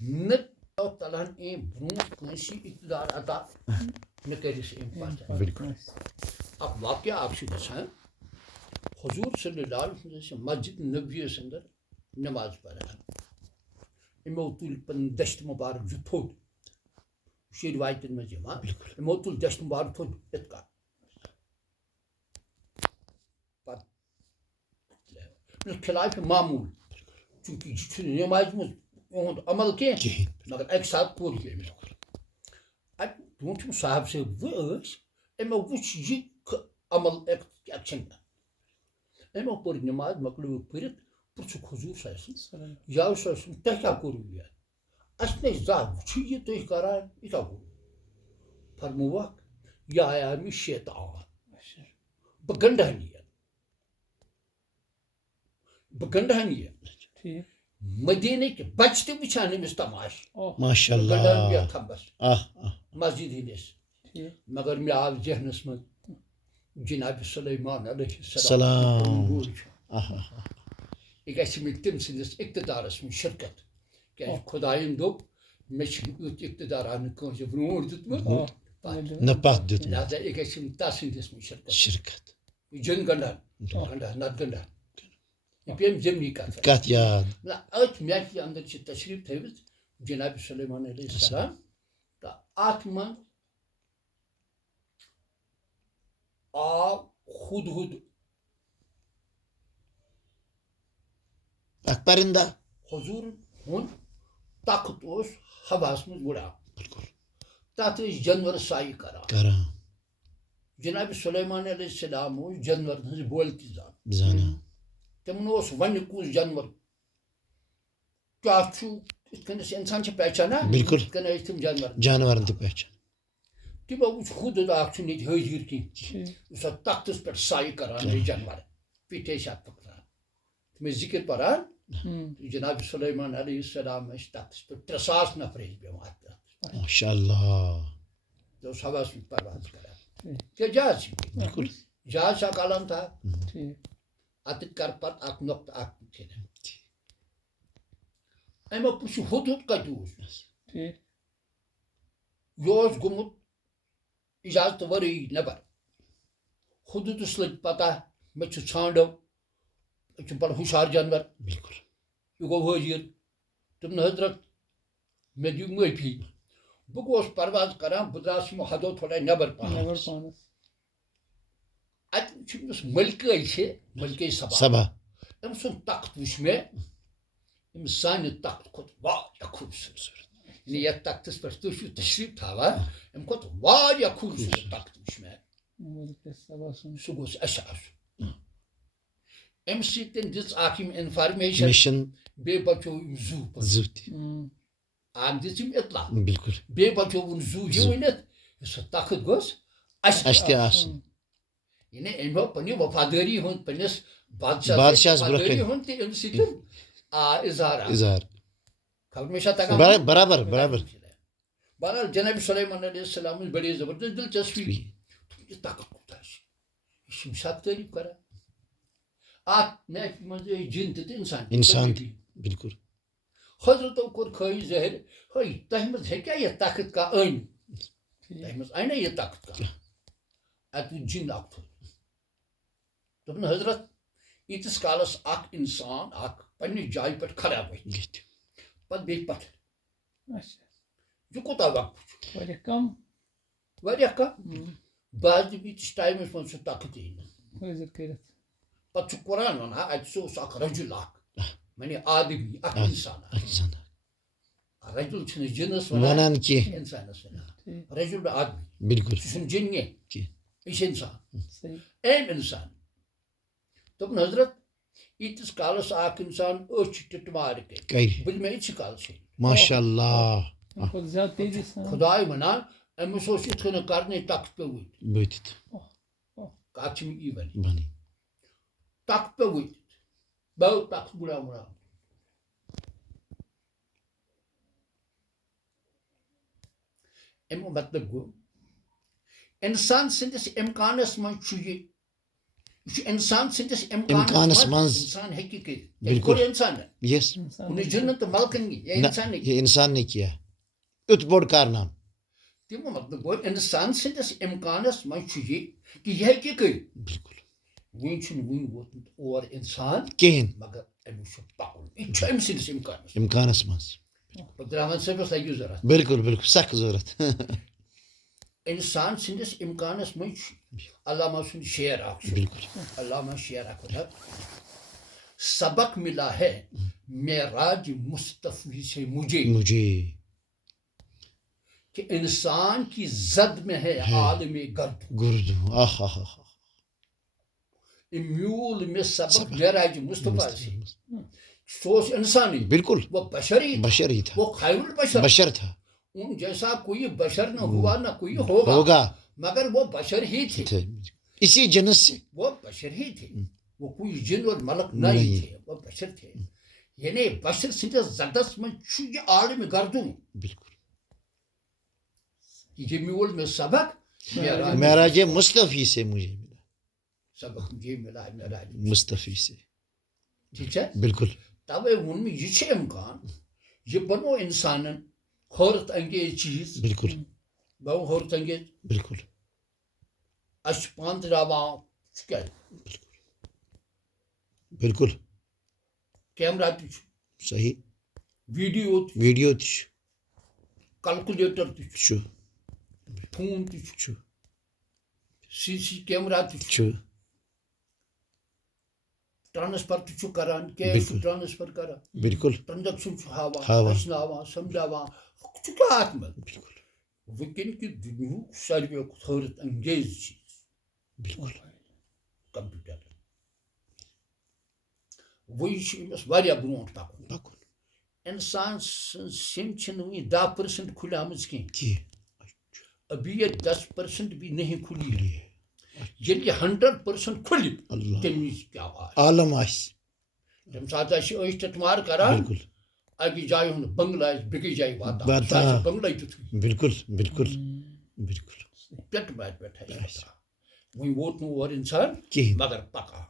نہ تعالیٰ ایم برونٛٹھ کٲنٛسہِ اقتدار عطا مےٚ کٔرِس ایم پتہٕ بالکل اکھ واقعہ اکھ چھُ گژھان حضور صلی اللہ علیہ وسلم ٲسۍ مسجد نبوی یس اندر نماز پران یِمو تُلۍ پنُن دشت مبارک زٕ تھوٚد یہِ چھُ روایتن منٛز یِوان یِمو تُلۍ دشت مبارک تھوٚد یِتھ کٔنۍ پتہٕ خلاف معموٗل چوٗنٛکہِ یہِ چھُنہٕ نمازِ منٛز یِہُنٛد عمل کینٛہہ مگر اکہِ ساتہٕ کوٚر یہِ أمۍ اَتہِ برونٛٹھ یِم صاحب صٲب ٲسۍ أمو وٕچھ یہِ عمل ایکشن أمو پٔر نماز مۄکلٲوٕکھ پٔرِتھ پرٛژھُکھ حضوٗر صلی اللہ علیہ وسلم یا رسول اللہ تۄہہِ کیٛاہ کوٚروٕ یہِ اَسہِ نَے زانٛہہ وٕچھُے یہِ تُہۍ کران یہِ کیٛاہ گوٚو فرمووکھ یہِ آیا مےٚ شیطان بہٕ گنٛڈہن یہِ مدیٖنٕکۍ بچہِ تہِ وٕچھان أمِس تماشہٕ ماشاء اللہ گنٛڈہن یتھ تھمبس مسجد ہٕنٛدِس مگر مےٚ آو ذہنس منٛز جناب سلیمان علیہ السلام یہِ گژھِ مےٚ تٔمۍ سٕنٛدِس اقتدارس منٛز شرکت کیٛازِ خۄدایَن دوٚپ مےٚ چھُنہٕ یُتھ اقتدارا نہٕ کٲنٛسہِ برونٛٹھ دیُتمُت نہ پتھ دیُتمُت لہذا یہِ گژھِ تس سٕنٛدِس منٛز شرکت یہِ جن گنٛڈہن نتہٕ گنٛڈہن یہِ پیٚیِم ضمنی کتھ یاد أتھۍ محفلہِ اندر چھِ تشریٖف تھٲوِتھ جناب سلیمان علیہ السلام تہٕ اتھ منٛز آو ہُد اکھ پرندہ حضوٗرن ہُنٛد تخت اوس ہواہس منٛز وُڑان تتھ ٲسۍ جانور سایہِ کران جناب سلیمان علیہ السلام اوس جانورن ہٕنٛز بولہِ تہِ زانان تِمن اوس ونہِ کُس جانور کیٛاہ چھُ یِتھ کٔنۍ أسۍ انسان چھِ پہچانان بالکل یِتھ کٔنۍ ٲسۍ تِم جانورن تہِ پہچان تِمو وٕچھ ہُد اکھ چھُنہٕ ییٚتہِ حٲضِر کینٛہہ یُس اتھ تختس پٮ۪ٹھ سایہِ کران بیٚیہِ جانور پیٖٹھۍ ٲسۍ اتھ پکران تِم ٲسۍ ذِکر پران جناب سلیمان علیہ السلام ٲسۍ تختس پٮ۪ٹھ 3,000 نفر ٲسۍ بیٚہوان اتھ ماشاء اللہ یہِ اوس ہواہس منٛز پرواز کران کیٛاہ جہاز چھِ بالکل جہاز چھِ اکھ عالم تھا اتٮ۪تھ کر پتہٕ اکھ نۄقطہٕ اکھ أمو پرٛژھ ہُد کتہِ اوس یہِ اوس گوٚمُت اِجازتہٕ ورٲیی نٮ۪بر ہُدس لٔج پتہ مےٚ چھُ ژھانٛڈو یہِ چھُ بڑٕ ہُشار جانور بالکل یہِ گوٚو حٲضِر دوٚپُن حضرت مےٚ دِیِو معٲفی بہٕ گوس پرواز کران بہٕ درٛاس یِمو حدو تھوڑا نٮ۪بر پہنس اتہِ چھُ یُس ملکٲے چھِ ملکے سبا أمۍ سُنٛد تخت وٕچھ مےٚ أمِس سانہِ تختہٕ کھۄتہٕ واریاہ خوٗبصوٗرت یعنی یتھ تختس پٮ۪ٹھ تُہۍ چھِو تشریٖف تھاوان اَمہِ کھۄتہٕ واریاہ خوٗبصوٗرت تخت وٕچھ مےٚ سُہ گوٚژھ اَسہِ آسُن اَمہِ سۭتۍ دِژ اکھ یِم انفارمیشن بیٚیہِ بچوو یِم زوٗ اکھ دِژ یِم اطلاع بیٚیہِ بچووُن زوٗ یہِ ؤنِتھ سُہ تخت گوٚژھ اَسہِ تہِ آسُن یعنی أمۍ ہوو پننہِ وفادٲری ہُنٛد پننِس بادشاہس وفادٲری ہُنٛد تہِ اَمہِ سۭتۍ اظہار خبر مےٚ چھا تگان برابر بہرحال جناب سلیمان علیہ السلامٕچ بڑے زبردست دلچسپی یہِ تخت کوٗتاہ چھُ یہِ چھُ سخ تعریٖف کران اتھ محفلہِ منٛز ٲسۍ جِن تہِ تہٕ انسان بالکل حضرتو کوٚر خٲہِش ظٲہِر ہے تۄہہِ منٛز ہیٚکیٛاہ یہِ تخت کانٛہہ أنۍ تۄہہِ منٛز اَنیا یہِ تخت کانٛہہ اتہِ وُچھ جِن اکھ تھوٚد دوٚپُن حضرت ییٖتِس کالس اکھ انسان اکھ پننہِ جایہِ پٮ۪ٹھ کھڑا ؤتھِ پتہٕ بیٚیہِ پتھر یہِ کوٗتاہ وقت چھُ واریاہ کم بہٕ حظ دِمہٕ ییٖتِس ٹایمس منٛز سُہ تخت یی نہٕ پتہٕ چھُ قرآن ونان اَتہِ سُہ اوس اکھ رجُل اکھ معنی آدمی اکھ انسان رجُل چھُنہٕ جِنس ونان کینٛہہ انسانس ونان رجُل آدمی بالکل سُہ چھُنہٕ جِن کینٛہہ یہِ چھُ انسان أمۍ انسان دوٚپُن حضرت ییٖتِس کالس اکھ انسان أچھ ٹِٹہٕ کرِ بہٕ دِمہٕ یِتسٕے کالس ماشاء اللہ خۄداے ونان أمِس اوس یِتھ کٔنۍ کرنٕے تخت پیٚو ؤتھِتھ کتھ چھِ مےٚ یی ونٕنۍ تخت پیٚو ؤتھِتھ بہٕ تخت وُڑان امیُک مطلب گوٚو انسان سٕنٛدِس اِمکانس منٛز چھُ یہِ انسان سندس امکانس منٛز انسان ہیٚکہِ کٔرِتھ بالکل انسان یس جنن تو ملکن یہ انسان یہ انسان نے کیا یُتھ بوٚڑ کارنام تمیو مطلب گوٚو انسان سندس امکانس منٛز چھُ یہِ کہ یہ ہیٚکہِ کٔرِتھ بالکل وۄنۍ چھُنہٕ وٕنہِ ووتمُت اور انسان کِہیٖنۍ مگر أمِس چھُ پکُن یہِ چھُ أمۍ سٕنٛدِس امکانس امکانس منٛز بدراون صٲبس لگہِ ضروٗرت بالکل بالکل سخ ضروٗرت انسان سندس امکانس منٛز چھُ علامہ سُنٛد شعر اکھ چھُ بالکل علامہ شعر اکھ وَنان سبق ملا ہے معراج مصطفی سے مجھے کہ انسان کی زد میں ہے عالم گردو آہ آہ آہ میول میں سبق معراج مصطفیٰ سے سوچ انسانی بالکل وہ بشر ہی تھا وہ خیر البشر بشر تھا ان جیسا کوئی بشر نہ ہوا نہ کوئی ہوگا مگر وہ بشر ہی تھے اسی جنس سے وہ بشر ہی تھے وہ کوئی جن اور ملک نہیں تھے وہ بشر تھے یعنی بشر سندس زدس من چھُ یہ عالم گردون بالکل یہ میول میں سبق معراج مصطفی سے مجھے ملا سبق مجھے ملا معراج مصطفی سے ٹھیک ہے بالکل توے وون میں یہ چھُ امکان یہ بنو انسانن حیرت انگیز چیز بالکل بنو حیرت انگیز بالکل اچھ پان تراوان کیا بالکل کیمرہ تہ صحیح ویڈیو تہ کیلکولیٹر تہ چھُ فون تہ چھُ سی کیمرہ تہ چھُ ٹرانسفر تہ چھُ کران کیش چھُ ٹرانسفر کران بالکل ٹرانزیکشن چھُ ہاوان ہاوان ہیٚچھناوان سمجھاوان چھُ کیٛاہ اتھ منٛز بالکل وٕنکٮ۪ن کہِ دُنیہُک ساروِیو کھۄتہٕ حیرت انگیز چیٖز بالکل کمپیوٹر وۄنۍ چھُ أمِس واریاہ برونٛٹھ پکُن انسان سٕنٛز سِم چھِنہٕ وٕنہِ 10% کھُلیمٕژ کینٛہہ ابھی یہ 10% بھی نہیں کھلی ہے ییٚلہِ یہِ 100% کھُلہِ تمہِ وِزِ کیٛاہ آسہِ عالم آسہِ تمہِ ساتہٕ آسہِ أسۍ ٹٹمار کران بالکل اکہِ جایہِ ہُنٛد بنگلہٕ آسہِ بیٚکِس جایہِ واتان بنگلے تیُتھُے بالکل بالکل بالکل پٮ۪ٹھ بارِ پٮ۪ٹھ آسہِ وۄنۍ ووت نہٕ اور انسان کِہیٖنۍ مگر پکان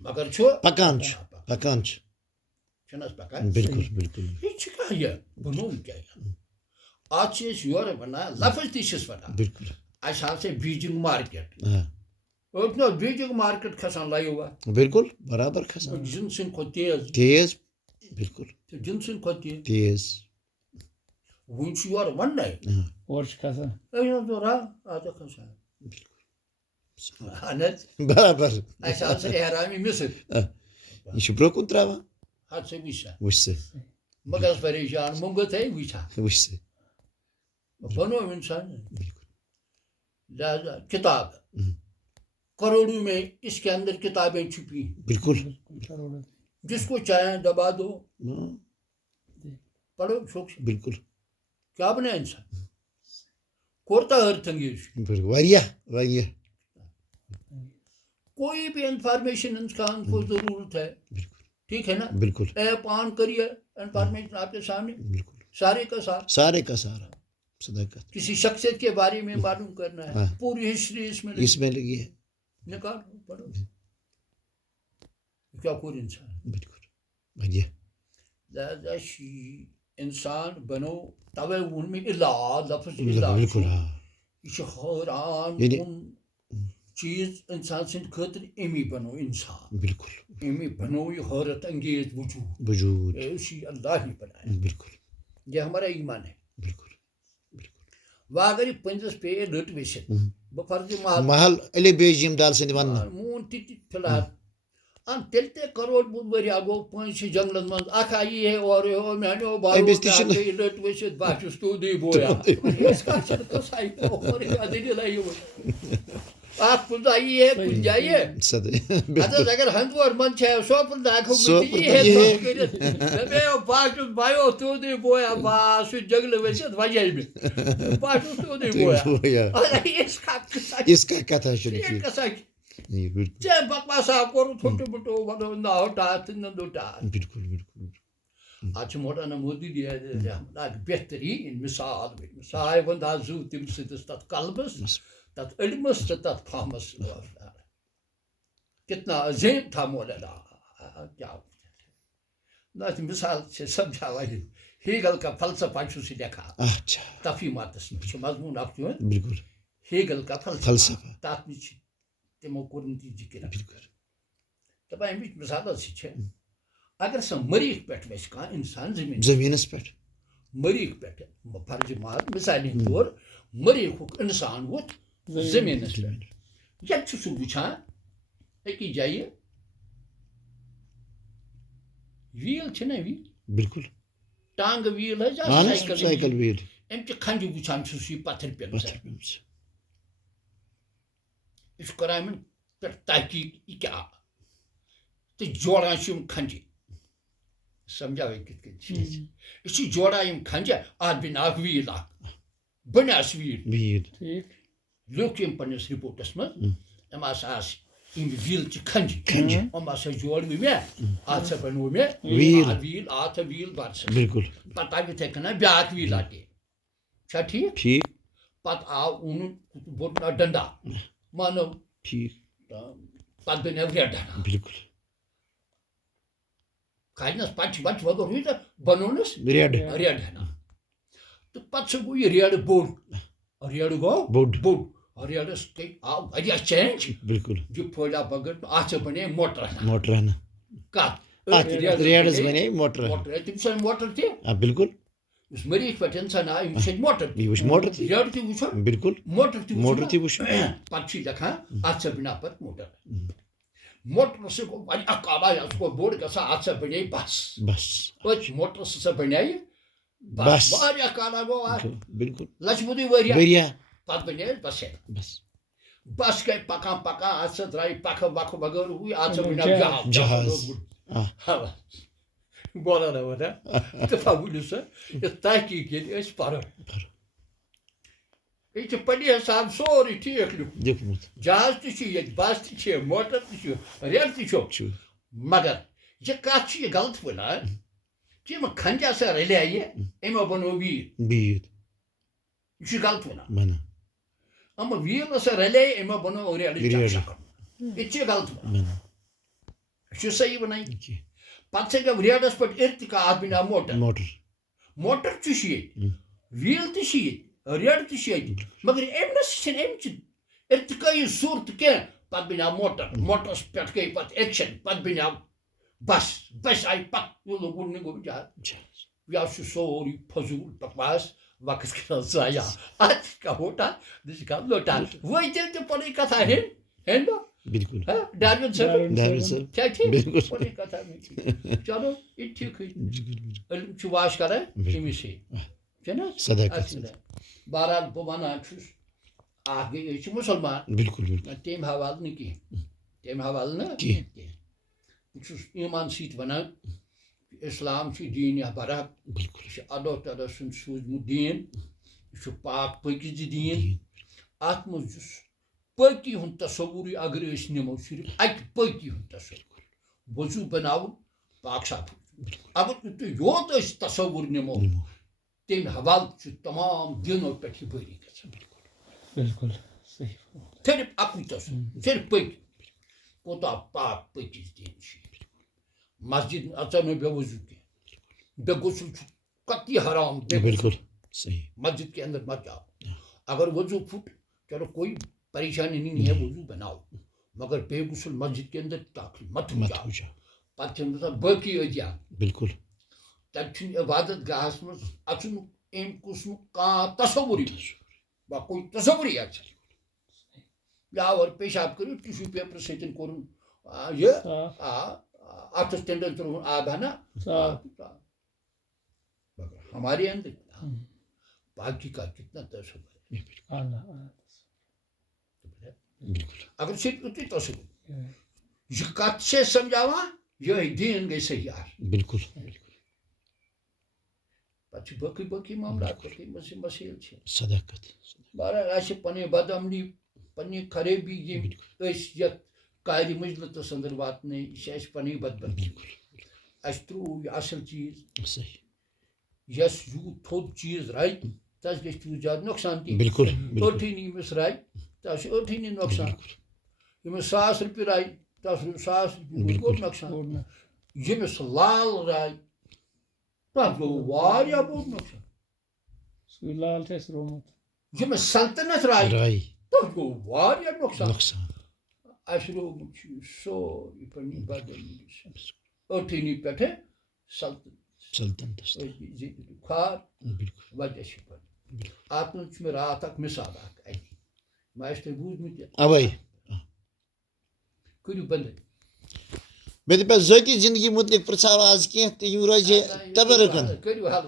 مگر چھُ پکان چھُ چھُنہٕ حظ پکان بالکل بالکل یہِ چھُ کیٛاہ یہِ بنوٚو کیٛاہ اتھ چھِ أسۍ یورٕ ونان لفظ تہِ چھِس ونان بالکل اَسہِ ہسا بیٖجِنٛگ مارکیٹ أتھۍ نہٕ بیٖجِنٛگ مارکیٹ کھسان لایِو بالکل برابر کھسان جِنسن کھۄتہٕ تیز بالکل جِنسن کھۄتہٕ تیز وۄنۍ چھُ یورٕ وننَے اور چھِ کھسان کھسان اہن حظ برابر اَسہِ ہسا احرامہِ مِصر یہ چھُ برونٛہہ کُن تراوان ہتھ سا وٕچھ سا وٕچھ سا مگس پریشان مونگت ہے وٕچھ سا وٕچھ سا بنو انسان لہذا کتاب کروڑوں میں اس کے اندر کتابیں چھپی بالکل جس کو چاہیں دبا دو پڑھو شوق سے بالکل کیا بنا انسان کوتا حیرت انگیز واریاہ کوئی بھی انفارمیشن انسان کو ضرورت ہے ٹھیک ہے نا بالکل ایپ آن کریے انفارمیشن آپ کے سامنے بالکل سارے کا سارا صداقت کسی شخصیت کے بارے میں معلوم کرنا ہے پوری ہسٹری اس میں لگی ہے نکالو پڑھو کیا کوئی انسان بالکل واریاہ لہذا انسان بنو توے وون میں الا لفظ الا بالکل یہ چھُ حیران کُن چیز انسان سٕنٛدِ خٲطرٕ امی بنو انسان بالکل امی بنو یہ حیرت انگیز وجود اسی اللہ نے بنایا بالکل یہ ہمارا ایمان ہے بالکل وہ اگر یہ پنجس پے رٹ ویسٹ بہ فرض محل علی بیجیم دال سند ون مون تہ فی الحال تیل تے کروڑ بود وریا گو پنچ جنگلن من اکھ آئی ہے اور میانو بارو رٹ ویسٹ باشس تو دی بویا اس کا چھ تو سائی اور ادی لائی آپ پل آئی ہے کچھ جائیے اگر ہندور من سوپل داخو ہے باشس بایو تو دی بویا باس جنگل ویسٹ وجہ میں باشس تو دی بویا اس کا کتھا بکواس کور تھوٹو بٹو ونو ناو ٹاس نندو ٹاس بالکل بالکل آج مولانا مودی دیا بہترین مثال سائے وندا زو تم ستس تت قلبس تت علمس تت فہمس کتنا عظیم تھا مولانا کیا نہ مثال سے سمجھاوان ہیگل کا فلسفہ چھُ لکھا تفہیماتس میں مضمون اکھ بالکل ہیگل کا فلسفہ تات میں تمو کوٚرمُت یہِ ذکر دپان امِچ مثال حظ چھِ اگر سا مریخ پٮ۪ٹھ وسہِ کانٛہہ اِنسان زٔمیٖنَس پٮ۪ٹھ مریخ پٮ۪ٹھ فرض محال مثالہِ ہِنٛدۍ طور مریخُک اِنسان ووٚتھ زٔمیٖنَس پٮ۪ٹھ ییٚتہِ چھُ سُہ وٕچھان أکِس جایہِ ویٖل چھِنہ ویٖل بالکل ٹانٛگہٕ ویٖل حظ سایکل ویٖل اَمہِ چہِ کھنٛجہِ وٕچھان چھُ سُہ یہِ پتھٕر پیٚمٕژ یہِ چھُ کران یِمن پٮ۪ٹھ تحقیٖق یہِ کیٛاہ تہٕ جوڑان چھِ یِم کھنٛجہِ سمجھاوے کِتھ کٔنۍ چھِ یہِ چھِ جوڑان یِم کھنٛجہِ اَتھ بنہِ اکھ ویٖل اکھ بنیٛاس ویٖل لیوٚکھ أمۍ پنٛنِس رِپوٹس منٛز أمۍ ہسا آسہٕ یِم ویٖلچہِ کھنٛجہِ یِم ہسا جوڑوٕ مےٚ اَتھ سا بنوو مےٚ ویٖل اَتھ ویٖل برسہٕ بالکل پتہٕ آو یِتھَے کٔنۍ بیٛاکھ ویٖلا تہِ چھا ٹھیٖک پتہٕ آو اوٚنُن بوٚڑ ڈنڈا مانو پتہٕ بنیو ریڈ ہنا بالکل کھالنس پتہٕ چھِ وتہِ وغٲر ہوئی تہٕ بنوونس ریڈ ہنا تہٕ پتہٕ سُہ گوٚو یہِ ریڈ بوٚڑ ریڈ گوٚو بوٚڑ ریڈس گٔے آو واریاہ چینج بالکل یہِ پھٲلیو بغٲر اَتھ سا بنے موٹر ہنا کتھ ریڈس بنے موٹر تِم چھِ موٹر تہِ بالکل یُس مریخ پٮ۪ٹھ اِنسان آو أمِس چھِ موٹر موٹر ریڈ تہِ وٕچھو بالکل موٹر تہِ وٕچھ پتہٕ چھِ لیکھان اَتھ سا بنیٛو پتہٕ موٹر سُہ گوٚو واریاہ کالا سُہ گوٚو بوٚڑ گژھان اَتھ سا بنے بس أتھۍ موٹرس ہسا بنے بس واریاہ کالا گوٚو اَتھ بالکل لچھِ بوٚدُے ؤرِیہ پتہٕ بنے بسے بس گٔے پکان پکان اَتھ سا درٛایہِ پکھٕ وکھٕ بغٲر ہوٗے اَتھ سا بنیٛو جہاز بولان دپان ؤنِو سا یہِ تحقیٖق ییٚلہِ أسۍ پرو یہِ چھُ پننہِ حساب سورُے ٹھیٖک لیوٚکھمُت جہاز تہِ چھُ ییٚتہِ بس تہِ چھِ موٹر تہِ چھُ ریڈ تہِ چھُ مگر یہِ کتھ چھِ یہِ غلط ونان کہِ یِم کھنٛجہِ ہسا رلییہِ أمو بنوو ویٖل یہِ چھُ غلط ونان یِم ویٖل ہسا رلییہِ أمو بنوو ریڈ یہِ چھِ غلط ونان یہِ چھُ صحیح ونان پتہٕ سا گوٚو ریڈس پٮ۪ٹھ ارتقا اَتھ بنیٛو موٹر تہِ چھُ ییٚتہِ ویٖل تہِ چھِ ییٚتہِ ریڈ تہِ چھِ ییٚتہِ مگر أمۍ نہ سا چھِنہٕ اَمہِ چہِ ارتقٲیی صوٗرتہٕ کینٛہہ پتہٕ بنیٛو موٹرس پٮ۪ٹھ گٔے پتہٕ ایکشن پتہٕ بنیٛو بس آیہِ پتہٕ یہِ لوٚگُن نہٕ گوٚو جہاز یہِ حظ چھُ سورُے فضوٗل بکواس وقت کران ضایع اتھ کا ہوٹا دِس کا لوٹا وۄنۍ تہِ پنٕنۍ کتھا ہیٚنٛدو بالکل ڈاروِن صٲب کیٛاہ ٹھیٖک پنٕنۍ کتھا چلو یہِ ٹھیٖکھٕے علم چھُ واش کران أمِسے چھُنہ بہرحال بہٕ ونان چھُس اکھ گٔے أسۍ چھِ مُسلمان بالکل تمہِ حوالہٕ نہٕ کینٛہہ بہٕ چھُس ایٖمان سۭتۍ ونان اِسلام چھُ دیٖنِ برحق یہِ چھُ اللہ تعالیٰ سُنٛد سوٗزمُت دیٖن یہِ چھُ پاک پٲکیزِ دیٖن اتھ منٛز یُس پٲکی ہُنٛد تصوُرے اگر أسۍ نِمو صرف اکہِ پٲکی ہُنٛد تصوُر وضوٗ بناوُن پاک صاف اگر تُہۍ یوت أسۍ تصوُر نِمو تمہِ حوالہٕ چھُ تمام دیٖنو پٮ۪ٹھ یہِ بٲری گژھان بالکل صرف اکُے تصوُر صرف پٲکی کوتاہ پاک پٲکیز دیٖن چھُ مسجد اژو نہٕ بے وضوٗ کینٛہہ بے غسل چھُ قطعی حرام بالکل مسجد کے اندر مت جاؤ اگر وضو پھٹ چلو کوئی پریشانی نہیں ہے وضو بناؤ مگر بے غسل مسجد کے اندر داخل مت جاؤ پتہٕ چھِ گژھان باقی ادیان بالکل تتہِ چھُنہٕ عبادت گاہس منٛز اژُن اَمہِ قٕسمُک کانٛہہ تصوُرٕے کوئی تصوُرٕے اژِ یا اور پیشاب کٔرِو ٹِشوٗ پیپرٕ سۭتۍ کوٚرُن یہِ اَتھس ٹٮ۪نڈن ترٛووُن آب ہنا ہمارے اندر باقی کا کتنا تصور اگر صرف یُتُے تصور یہِ کتھ چھِ أسۍ سمجھاوان یِہوٚے دیٖن گٔے صحیح آسُن بالکل پتہٕ چھِ باقٕے معاملات باقٕے مسٲیل چھِ بہرحال اَسہِ پنٕنۍ بدعملی پننہِ خرٲبی یِم أسۍ یتھ کارِ مجلتس انٛدر واتنٲے یہِ چھِ اَسہِ پنٕنۍ بدبختی اَسہِ ترٛوو یہِ اصل چیٖز یۄس یوٗت تھوٚد چیٖز رَلہِ تس گژھِ تیوٗت زیادٕ نۄقصان تہِ ٲٹھٕے نہٕ ییٚمِس رَلہِ تس چھُ ٲٹھٕے نہٕ نۄقصان ییٚمِس 1,000 رۄپیہِ رَلہِ ساس گوٚو نۄقصان ییٚمِس لال راے تَتھ گوٚو واریاہ بوٚڑ نۄقصان سُے لال چھُ اَسہِ رومُت ییٚمِس سلطنت راے راے تَتھ گوٚو واریاہ نۄقصان نۄقصان اَسہِ رومُت چھُ یہِ سورُے پنٛنہِ بدنی ٲٹھٲنی پٮ۪ٹھٕ سلطنتس زیٖٹھ بُخار بالکل وجہ چھِ پَتہٕ اَتھ منٛز چھُ مےٚ راتھ اکھ مِثال اکھ اَتہِ مےٚ آسہِ تۄہہِ بوٗزمُت یہِ اوے کٔرِو بنٛدٕے مےٚ دَپیٛاو ذٲتی زندگی متعلق پرٛژھاو آز کینٛہہ تہٕ یِم روزِ تبرکن کٔرِو حل